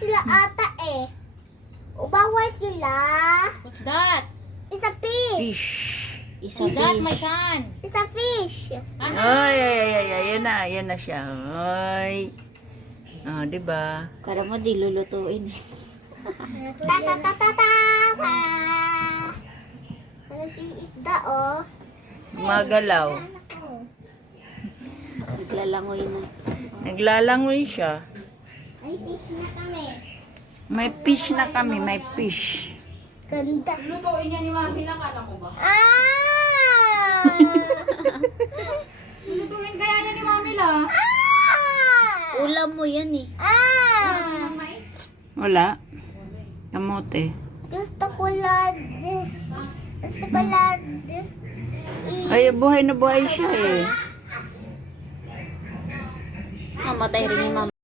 sila ata eh. Bawal sila. What's that? It's a fish. Fish. Isa that, my son. It's a fish. Ay. Yan na siya. Ay. Oh, di ba? Kala mo di lulutuin eh. Ta ta ta ta ta. Ano si isda oh? Magalaw. Naglalangoy na. Naglalangoy siya. Ay, fish na kami. May fish na kami, may fish. Ganda. Lutuin niya ni Mami lang, kala ko ba? Lutuin kaya niya ni Mami lang? Ulam mo yan eh. Wala. Kamote. Gusto ko lang. Gusto ko lang. Ay, buhay na buhay siya eh. Namatay rin ni Mami.